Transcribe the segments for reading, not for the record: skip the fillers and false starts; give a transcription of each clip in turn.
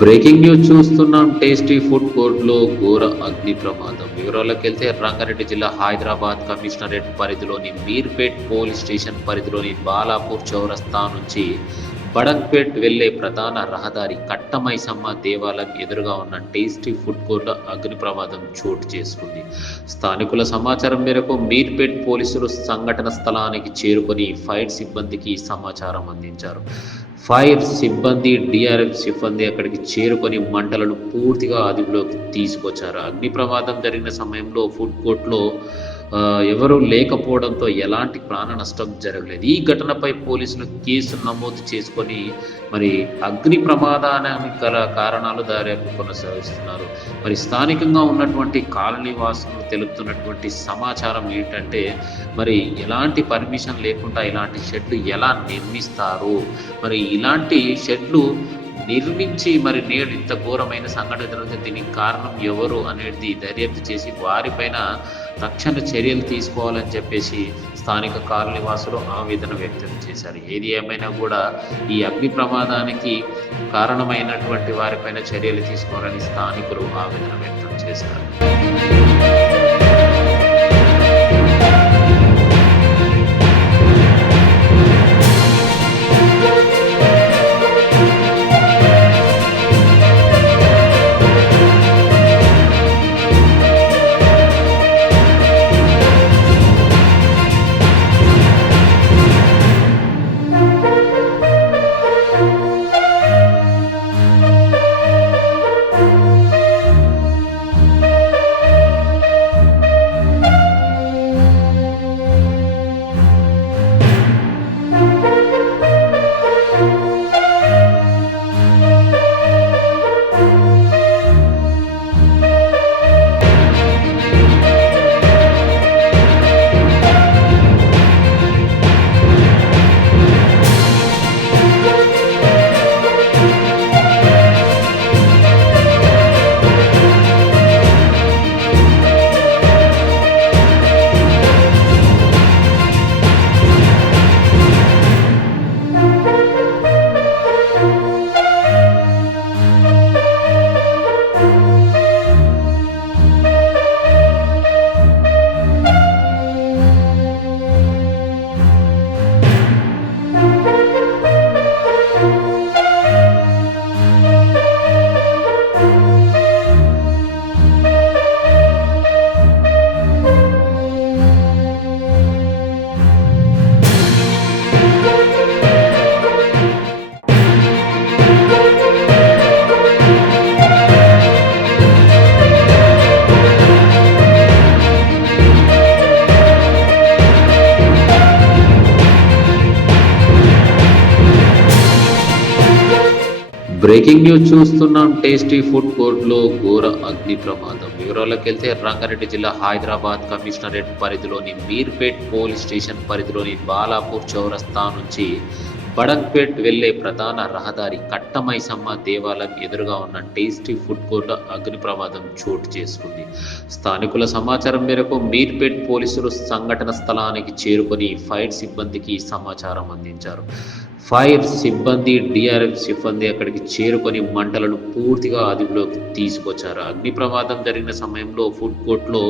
Breaking news చూస్తున్నాం. Tasty food కోర్టులో ఘోర అగ్ని ప్రమాదం. వివరాల్లోకి వెళ్తే రంగారెడ్డి జిల్లా హైదరాబాద్ కమిషనరేట్ పరిధిలోని మీర్పేట్ పోలీస్ స్టేషన్ పరిధిలోని బాలాపూర్ చౌరస్తా నుంచి బడంగ్పేట్ వెళ్లే ప్రధాన రహదారి కట్టమైసమ్మ దేవాలయం ఎదురుగా ఉన్న టేస్టీ ఫుడ్ కోర్టులో అగ్ని ప్రమాదం చోటు చేసుకుంది. స్థానికుల సమాచారం మేరకు మీర్పేట్ పోలీసులు సంఘటన స్థలానికి చేరుకొని ఫైర్ సిబ్బందికి సమాచారం అందించారు. ఫైర్ సిబ్బంది, డిఆర్ఎఫ్ సిబ్బంది అక్కడికి చేరుకొని మంటలను పూర్తిగా అదుపులోకి తీసుకొచ్చారు. అగ్ని ప్రమాదం జరిగిన సమయంలో ఫుడ్ కోర్టులో ఎవరూ లేకపోవడంతో ఎలాంటి ప్రాణ నష్టం జరగలేదు. ఈ ఘటనపై పోలీసులు కేసు నమోదు చేసుకొని అగ్ని ప్రమాదానికి గల కారణాలు దర్యాప్తు కొనసాగిస్తున్నారు. స్థానికంగా ఉన్నటువంటి కాలనీ వాసులు తెలుపుతున్నటువంటి సమాచారం ఏంటంటే ఎలాంటి పర్మిషన్ లేకుండా ఇలాంటి షెడ్లు ఎలా నిర్మిస్తారు, ఇలాంటి షెడ్లు నిర్మించి నేడు ఇంత ఘోరమైన సంఘటన జరిగితే దీనికి కారణం ఎవరు అనేది దర్యాప్తు చేసి వారిపైన తక్షణ చర్యలు తీసుకోవాలని చెప్పేసి స్థానిక కాలనీవాసులు ఆవేదన వ్యక్తం చేశారు. ఏది ఏమైనా కూడా ఈ అగ్ని ప్రమాదానికి కారణమైనటువంటి వారిపైన చర్యలు తీసుకోవాలని స్థానికులు ఆవేదన వ్యక్తం చేశారు. బ్రేకింగ్ న్యూస్ చూస్తున్నాం. టేస్టీ ఫుడ్ కోర్టులో ఘోర అగ్ని ప్రమాదం. వివరాల్లోకి వెళ్తే రంగారెడ్డి జిల్లా హైదరాబాద్ కమిషనరేట్ పరిధిలోని మీర్పేట్ పోలీస్ స్టేషన్ పరిధిలోని బాలాపూర్ చౌరస్తా నుంచి బడంగ్పేట్ వెళ్లే ప్రధాన రహదారి కట్టమైసమ్మ దేవాలయం ఎదురుగా ఉన్న టేస్టీ ఫుడ్ కోర్టులో అగ్ని ప్రమాదం చోటు చేసుకుంది. స్థానికుల సమాచారం మేరకు మీర్పేట్ పోలీసులు సంఘటన స్థలానికి చేరుకొని ఫైర్ సిబ్బందికి సమాచారం అందించారు. ఫైర్ సిబ్బంది, డిఆర్ఎఫ్ సిబ్బంది అక్కడికి చేరుకొని మంటలను పూర్తిగా అదుపులోకి తీసుకొచ్చారు. అగ్ని ప్రమాదం జరిగిన సమయంలో ఫుడ్ కోర్టులో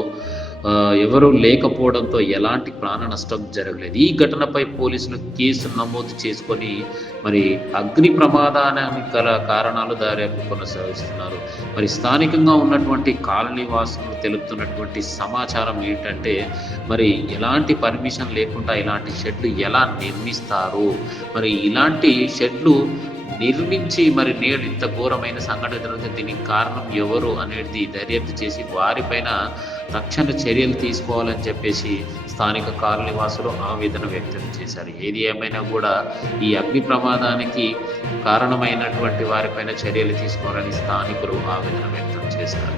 ఎవరూ లేకపోవడంతో ఎలాంటి ప్రాణ నష్టం జరగలేదు. ఈ ఘటనపై పోలీసులు కేసు నమోదు చేసుకొని అగ్ని ప్రమాదానికి గల కారణాలు దర్యాప్తు కొనసాగిస్తున్నారు. స్థానికంగా ఉన్నటువంటి కాలనీ వాసులు తెలుపుతున్నటువంటి సమాచారం ఏంటంటే ఎలాంటి పర్మిషన్ లేకుండా ఇలాంటి షెడ్లు ఎలా నిర్మిస్తారు, ఇలాంటి షెడ్లు నిర్మించి నేడు ఇంత ఘోరమైన సంఘటన జరిగితే దీనికి కారణం ఎవరు అనేది దర్యాప్తు చేసి వారిపైన తక్షణ చర్యలు తీసుకోవాలని చెప్పేసి స్థానిక కాలనీవాసులు ఆవేదన వ్యక్తం చేశారు. ఏది ఏమైనా కూడా ఈ అగ్ని ప్రమాదానికి కారణమైనటువంటి వారిపైన చర్యలు తీసుకోవాలని స్థానికులు ఆవేదన వ్యక్తం చేశారు.